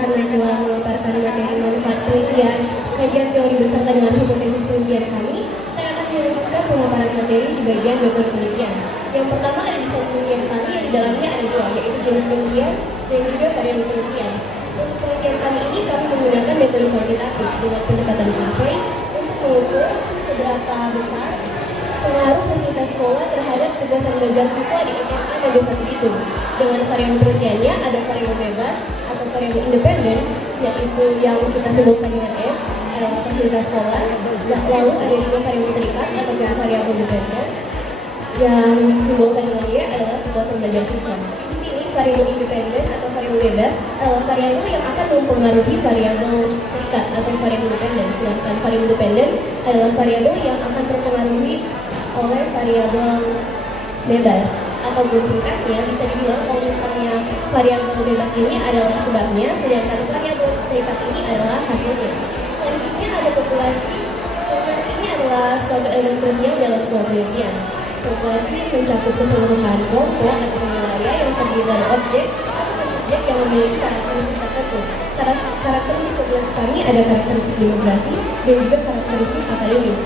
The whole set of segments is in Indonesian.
karena telah memaparkan materi manfaat penelitian, kajian teori beserta dengan hipotesis penelitian kami, saya akan melanjutkan pemaparan materi di bagian metode penelitian. Yang pertama ada desain penelitian kami yang di dalamnya ada dua, yaitu jenis penelitian dan juga variabel penelitian. Untuk penelitian kami ini kami menggunakan metode kuantitatif dengan pendekatan survei untuk mengukur seberapa besar pengaruh fasilitas sekolah terhadap kepuasan belajar siswa di SMA Negeri 1 itu. Dengan variabel penelitiannya ada variabel bebas atau variabel independen, yaitu yang kita sebutkan dengan X adalah fasilitas sekolah. Lalu ada juga variabel terikat atau variabel dependen yang disimbolkan dengan Y adalah kepuasan belajar siswa. Di sini variabel independen atau variabel bebas adalah variabel yang akan mempengaruhi variabel terikat atau variabel dependen, sedangkan variabel dependen adalah variabel yang akan terpengaruhi oleh variabel bebas. Ataupun singkatnya bisa dibilang kalau misalnya variabel bebas ini adalah sebabnya, sedangkan variabel terikat ini adalah hasilnya. Selanjutnya ada populasi. Populasi ini adalah suatu elemen krusial dalam suatu penelitian. Populasi mencakup keseluruhan kelompok atau wilayah yang terdiri dari objek atau subjek yang memiliki karakteristik tertentu. Karakteristik populasi kami ada karakteristik demografi dan juga karakteristik akademis.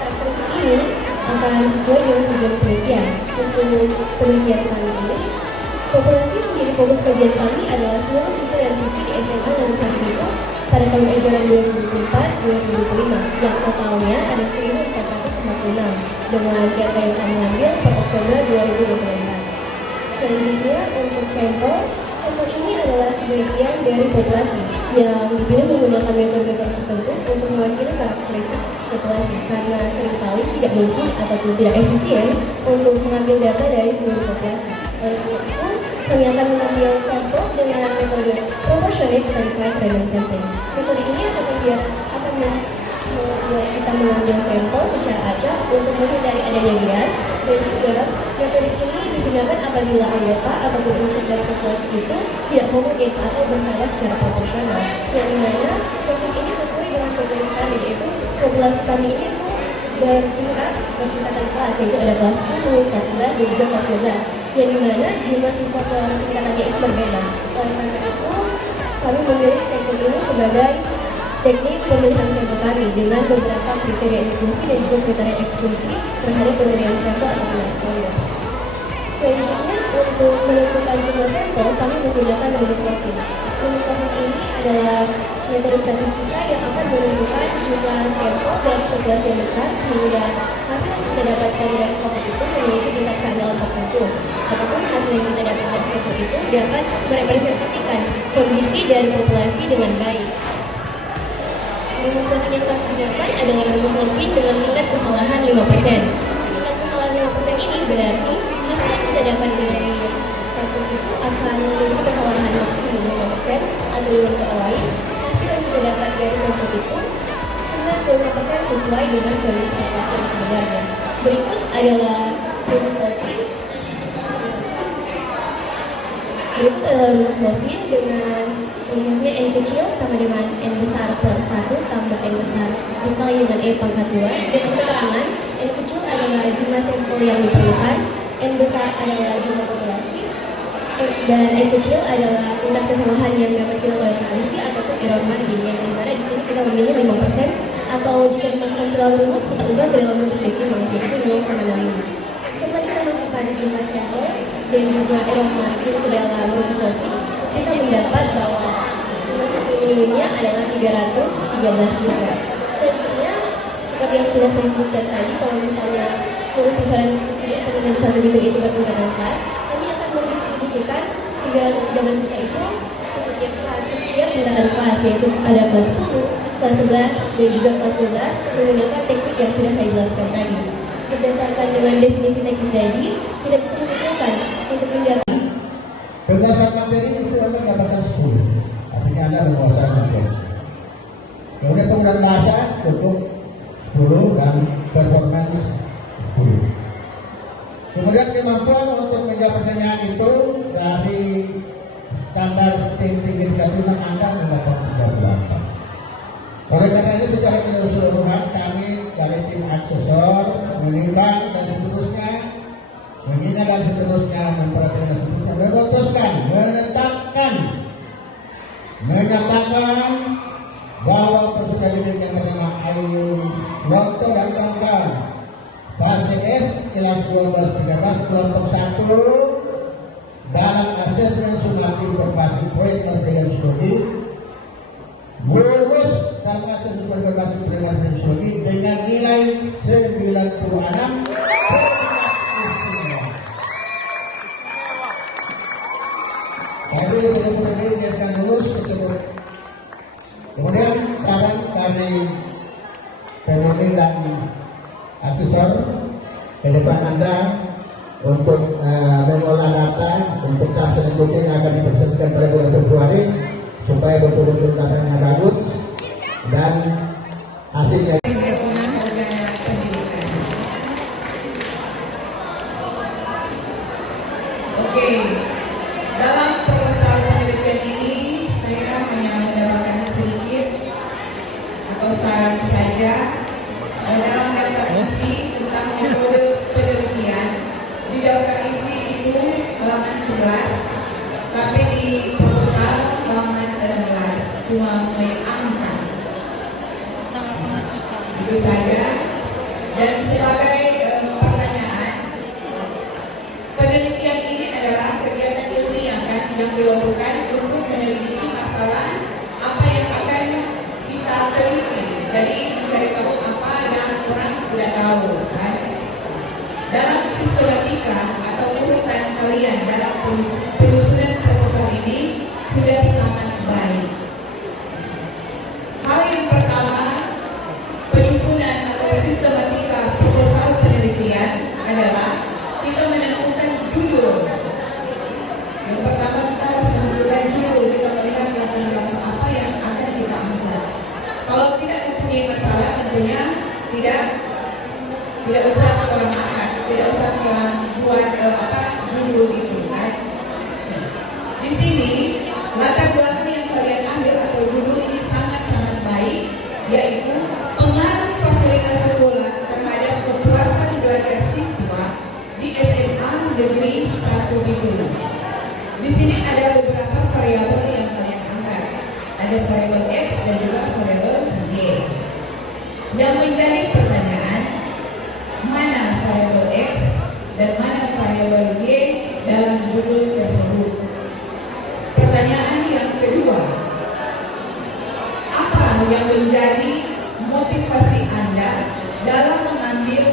Karakteristik ini akan sesuai dengan tujuan penelitian. Untuk penelitian kali ini, populasi menjadi fokus kajian kami adalah seluruh siswa dan siswi di SMA Negeri 1 itu pada tahun ajaran 2024-2025 yang totalnya ada 1.446 dengan data yang kami ambil per Oktober 2024. Selanjutnya untuk sampel ini adalah sebagian dari populasi yang dipilih menggunakan metode-metode tertentu untuk mewakili karakteristik populasi karena seringkali tidak mungkin ataupun tidak efisien untuk mengambil data dari seluruh populasi. Oleh itu, kami akan mengambil sampel dengan metode proportionate stratified random sampling. Metode ini akan membuat kita mengambil sampel secara acak untuk menghindari adanya bias, dan juga metode ini digunakan apabila anggota ataupun unsur dari populasi itu tidak homogen atau bersalah secara proporsional. Yang dimana metode ini sesuai dengan populasi kami, yaitu populasi kami ini bertingkatan kelas, yaitu ada kelas 10, kelas 11, dan juga kelas 12, yang dimana jumlah siswa tingkatannya itu berbeda. Oleh karena itu, kami memilih metode ini sebagai teknik pemilihan sampel kami dengan beberapa kriteria inklusi dan juga kriteria eksklusi terhadap pemilihan sampel atau penilaian. Selanjutnya, untuk menentukan jumlah sampel, kami menggunakan rumus Lofin. Rumus Lofin ini adalah metode statistika yang akan menentukan jumlah sampel dari populasi yang besar sehingga hasil yang kita dapatkan dari sampel itu memiliki tingkat keandalan tertentu, ataupun hasil yang kita dapatkan dari sampel itu dapat merepresentasikan kondisi dari populasi dengan baik. Rumus Lofin yang kami gunakan adalah rumus Lofin dengan tingkat kesalahan 5%. Tingkat kesalahan 5% ini berarti hasil yang kita dapat dari sampel itu akan memiliki kesalahan maksimum 5%, atau dengan kata lain, hasil yang kita dapat dari sampel itu 95% sesuai dengan kondisi populasi yang sebenarnya. Berikut adalah rumus Lofin. Dengan rumusnya N kecil sama dengan N besar per 1 tambah N besar dikali dengan E pangkat 2. Dengan keterangan N kecil adalah jumlah sampel yang diperlukan, N besar adalah jumlah populasi, dan N kecil adalah tingkat kesalahan yang dapat kita toleransi ataupun error margin, yang dimana di sini kita memilih 5%, atau jika dimasukkan ke dalam rumus kita ubah ke dalam bentuk desimal, yaitu 0,5. Setelah kita masukkan jumlah sampel dan juga error margin ke dalam rumus Lofin, kita mendapat bahwa jumlah sampel minimumnya adalah 313 siswa. Selanjutnya, seperti yang sudah saya sebutkan tadi, kalau misalnya seluruh siswa dan siswi di SMA Negeri 1 itu bertingkatan kelas, kami akan mendistribusikan 313 siswa itu ke setiap kelas, ke setiap tingkatan kelas, yaitu ada kelas 10, kelas 11, dan juga kelas 12 menggunakan teknik yang sudah saya jelaskan tadi. Berdasarkan dengan definisi teknik tadi, kita bisa menentukan untuk mendapat berdasarkan materi itu Anda mendapatkan 10, artinya Anda menguasai materi. Kemudian penggunaan bahasa cukup 10 dan performance 10. Kemudian kemampuan untuk menjawab pertanyaan itu dari standar tinggi negatif Anda mendapat 38. Oleh karena ini secara keseluruhan kami dari tim asesor menimbang dan seterusnya, mengingat dan seterusnya, memperhatikan dan seterusnya, memutuskan, menetapkan menyatakan bahwa peserta didik yang bernama Ayu Wonto dan kawan-kawan fase F kelas 12-13 kelompok 1 dalam asesmen sumatif berbasis proyek pendidikan psikologi lulus dalam asesmen berbasis pendidikan psikologi dengan nilai 96. Kami sudah berdiri di akan lulus tersebut. Kemudian saran kami pemimpin dan asesor ke depan Anda untuk mengolah data untuk tahap selanjutnya yang akan diproseskan pada bulan Februari supaya betul-betul datanya bagus dan hasilnya. Oke, dalam proposal penelitian ini saya hanya mendapatkan sedikit atau saran saja dalam daftar isi tentang metode penelitian. Di daftar isi itu halaman 11, tapi di proposal halaman 16 cuma mengangkat. Itu saja. Dan sebagai pertanyaan, penelitian ini adalah kegiatan ilmiah yang dilakukan untuk meneliti masalah apa yang akan kita teliti. Jadi mencari tahu apa yang orang tidak tahu, kan? Dalam sistematika atau urutan kalian dalam penyusunan proposal ini sudah sangat baik. Hal yang pertama, penyusunan atau sistematika proposal penelitian adalah kita menentukan judul. Yang pertama kita harus menentukan judul, kita melihat latar belakang apa yang akan kita angkat. Kalau tidak mempunyai masalah tentunya tidak usah orang angkat, tidak usah orang buat judul itu, kan? Di sini latar belakang yang kalian ambil atau judul ini sangat-sangat baik, yaitu pengaruh fasilitas sekolah terhadap kepuasan belajar siswa di SMA Negeri 1 Bintulu. Di sini ada beberapa variabel yang kalian angkat. Ada variabel X dan juga variabel Y. Yang menjadi pertanyaan, mana variabel X dan mana variabel Y dalam judul tersebut? Pertanyaan yang kedua, apa yang menjadi motivasi Anda dalam mengambil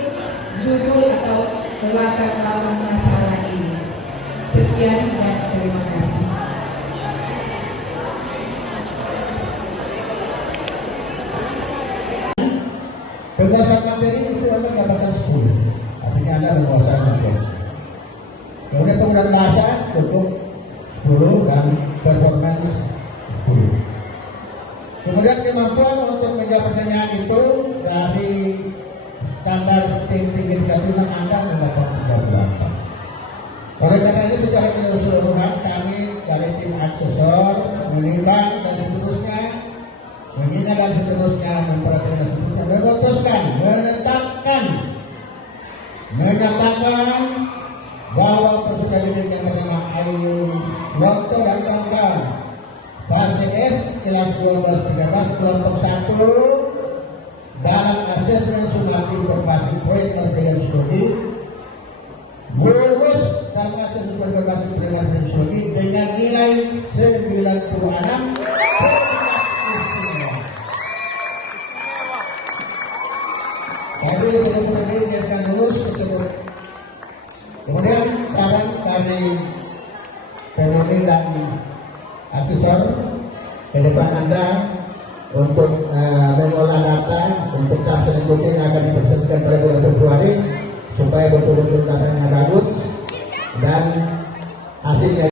judul atau latar belakang masalah ini? Sekian dan terima kasih. Berdasarkan materi itu Anda mendapatkan 10. Artinya Anda menguasai materi. Kemudian penggunaan bahasa untuk 10 dan performance 10. Kemudian kemampuan untuk menjawab pertanyaan itu dari standar tim tinggi 35 Anda mendapat 38. Oleh karena ini secara keseluruhan kami dari tim asesor menimbang dan seterusnya, mengingat dan seterusnya, memperhatikan dan seterusnya, memutuskan, menyatakan bahwa peserta didik yang bernama Ayu Wonto dan kawan-kawan fase F kelas 12-13 kelompok 1 dalam asesmen sumatif berbasis proyek pendidikan psikologi lulus dalam asesmen berbasis pendidikan psikologi dengan nilai 96. Kami sudah berdiri di akan lulus tersebut. Kemudian saran kami pemimpin dan asesor ke depan Anda untuk mengolah data untuk tahap selanjutnya yang akan diproseskan pada bulan Februari supaya betul-betul datanya bagus dan hasilnya